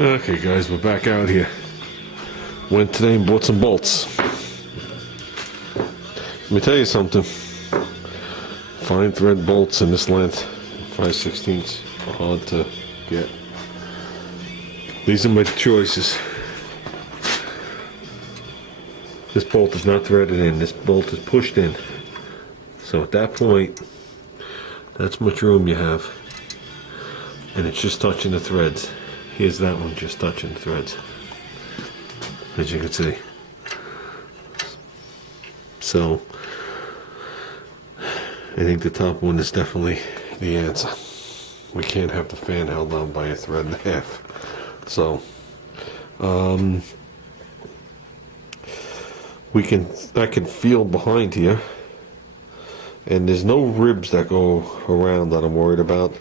Okay guys, we're back out here. Went today and bought some bolts. Let me tell you something. Fine thread bolts in this length, 5/16, are hard to get. These are my choices. This bolt is not threaded in, this bolt is pushed in. So at that point, that's much room you have. And it's just touching the threads. Here's that one just touching the threads, as you can see. So I think the top one is definitely the answer. We can't have the fan held on by a thread and a half. So I can feel behind here, and there's no ribs that go around that I'm worried about,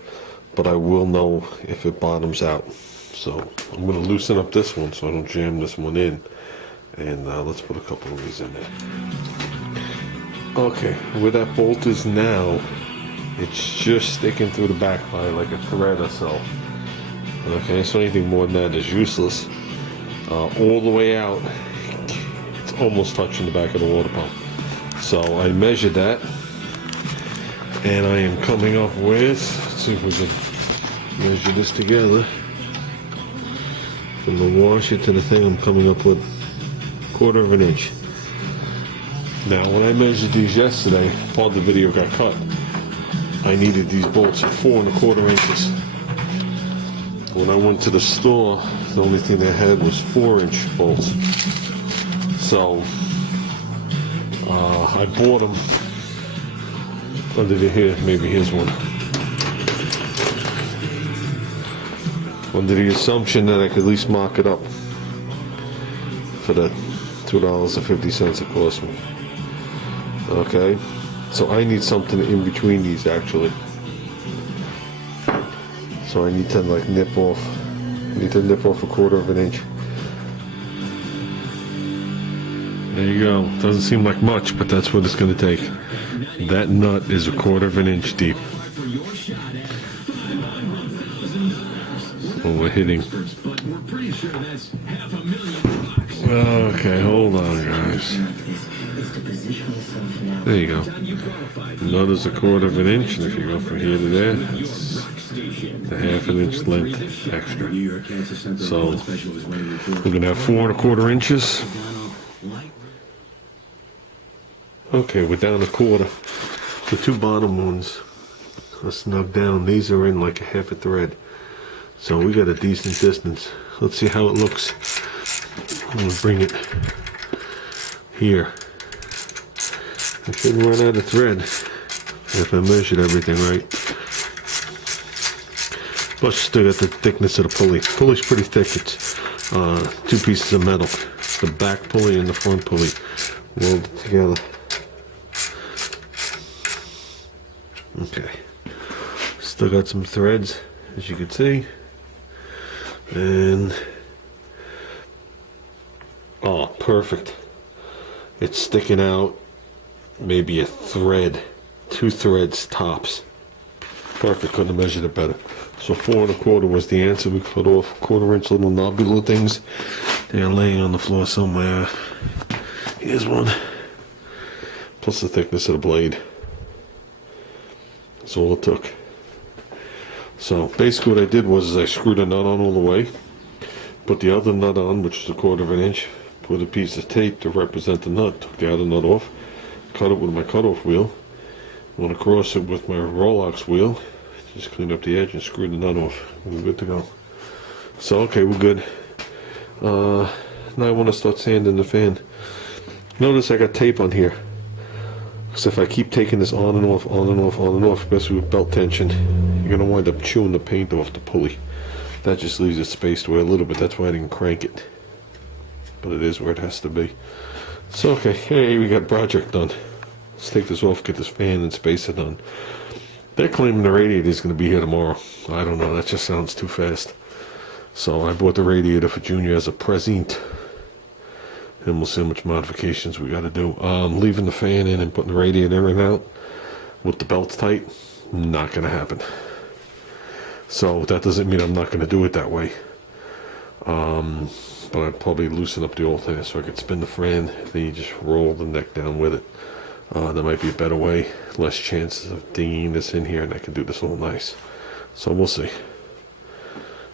but I will know if it bottoms out. So I'm going to loosen up this one so I don't jam this one in, and let's put a couple of these in there. Okay, where that bolt is now, it's just sticking through the back line like a thread or so. Okay, so anything more than that is useless. All the way out, it's almost touching the back of the water pump. So I measured that, and I am coming up with, let's see if we can measure this together. From the washer to the thing, I'm coming up with 1/4 of an inch. Now, when I measured these yesterday, part of the video got cut. I needed these bolts at 4 1/4 inches. When I went to the store, the only thing they had was 4-inch bolts. So I bought them under the here. Maybe here's one. Under the assumption that I could at least mark it up for the $2.50 it cost me. Okay, so I need something in between these actually. So I need to like nip off. I need to nip off 1/4 of an inch. There you go. Doesn't seem like much, but that's what it's going to take. That nut is 1/4 of an inch deep. What we're hitting. Okay, hold on, guys. There you go. Nut is 1/4 of an inch, and if you go from here to there, it's a 1/2 an inch length extra. So we're gonna have 4 1/4 inches. Okay, we're down 1/4. The two bottom ones are snug down. These are in like a 1/2 a thread. So we got a decent distance. Let's see how it looks. I'm gonna bring it here. I shouldn't run out of thread if I measured everything right. Plus, you still got the thickness of the pulley. The pulley's pretty thick. It's 2 pieces of metal. The back pulley and the front pulley welded together. Okay. Still got some threads, as you can see. And oh, perfect. It's sticking out maybe a thread, 2 threads tops. Perfect, couldn't have measured it better. So 4 1/4 was the answer. We cut off 1/4 inch little knobby things. They're laying on the floor somewhere. Here's one. Plus the thickness of the blade. That's all it took. So basically what I did was I screwed a nut on all the way, put the other nut on, which is 1/4 of an inch, put a piece of tape to represent the nut, took the other nut off, cut it with my cutoff wheel, went across it with my Rolex wheel, just cleaned up the edge and screwed the nut off. We're good to go. So okay, we're good. Now I want to start sanding the fan. Notice I got tape on here. So if I keep taking this on and off, on and off, on and off, especially with belt tension, you're going to wind up chewing the paint off the pulley. That just leaves it spaced away a little bit. That's why I didn't crank it. But it is where it has to be. So okay, hey, we got a project done. Let's take this off, get this fan and space it on. They're claiming the radiator is going to be here tomorrow. I don't know, that just sounds too fast. So I bought the radiator for Junior as a present. And we'll see how much modifications we got to do. Leaving the fan in and putting the radiator in and out with the belts tight, not going to happen. So that doesn't mean I'm not going to do it that way. But I'd probably loosen up the alternator so I could spin the fan, then you just roll the neck down with it. That might be a better way, less chances of dinging this in here, and I can do this all nice. So we'll see.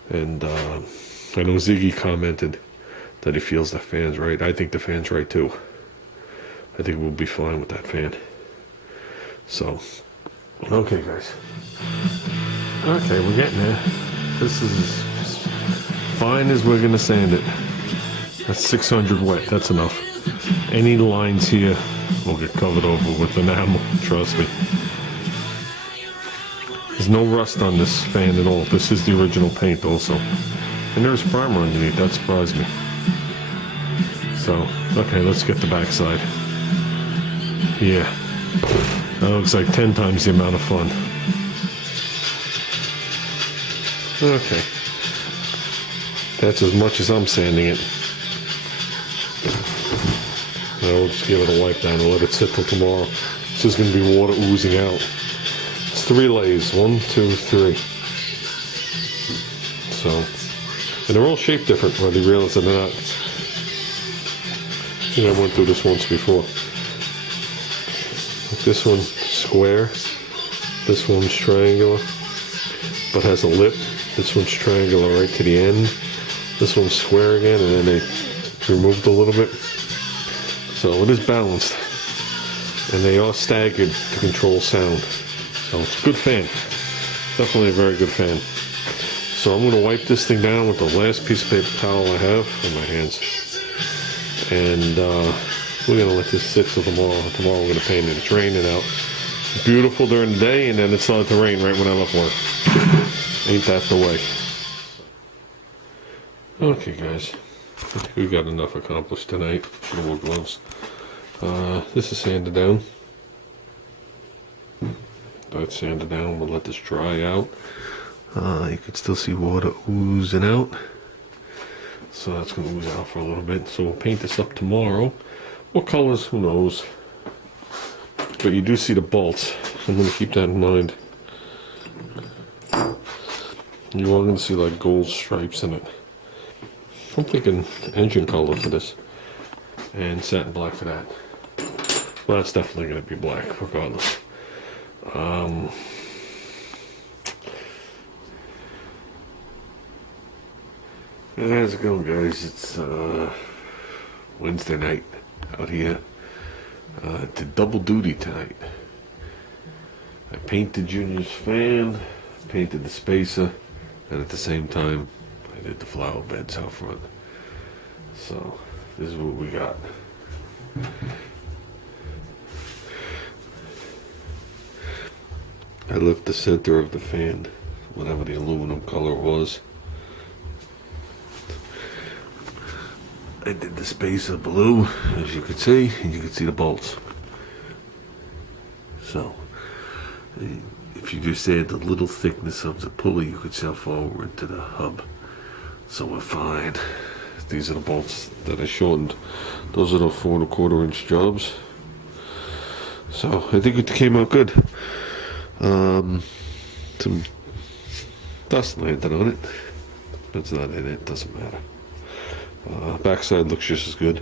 And I know Ziggy commented that he feels the fan's right. I think the fan's right too. I think we'll be fine with that fan. So, okay guys. Okay, we're getting there. This is as fine as we're gonna sand it. That's 600 wet, that's enough. Any lines here will get covered over with enamel, trust me. There's no rust on this fan at all. This is the original paint also. And there's primer underneath, that surprised me. So, okay, let's get the backside. Yeah, that looks like 10 times the amount of fun. Okay. That's as much as I'm sanding it. Now we'll just give it a wipe down and let it sit till tomorrow. This is going to be water oozing out. It's 3 layers. 1, 2, 3. So, and they're all shaped different, whether you realize it or not. I think I went through this once before. This one's square. This one's triangular, but has a lip. This one's triangular right to the end. This one's square again, and then they removed a little bit. So it is balanced. And they are staggered to control sound. So it's a good fan. Definitely a very good fan. So I'm going to wipe this thing down with the last piece of paper towel I have in my hands. And we're going to let this sit till tomorrow. Tomorrow we're going to paint it. It's raining out. Beautiful during the day, and then it started to rain right when I left work. Ain't that the way? Okay, guys. I think we got enough accomplished tonight. Should have wore gloves. This is sanded down. That's sanded down. We'll let this dry out. You can still see water oozing out. So that's going to ooze out for a little bit. So we'll paint this up tomorrow. What colors? Who knows? But you do see the bolts. So I'm going to keep that in mind. You are going to see like gold stripes in it. I'm thinking engine color for this. And satin black for that. Well, that's definitely going to be black, regardless. How's it going, guys? It's Wednesday night out here. Did double duty tonight. I painted Junior's fan, painted the spacer, and at the same time I did the flower beds out front. So this is what we got. I left the center of the fan, whatever the aluminum color was. I did the spacer blue, as you can see, and you can see the bolts. So, if you just add the little thickness of the pulley, you could see how far over into the hub. So we're fine. These are the bolts that I shortened. Those are the 4 1/4 inch jobs. So I think it came out good. Some dust landed on it. That's not in it, doesn't matter. Backside looks just as good.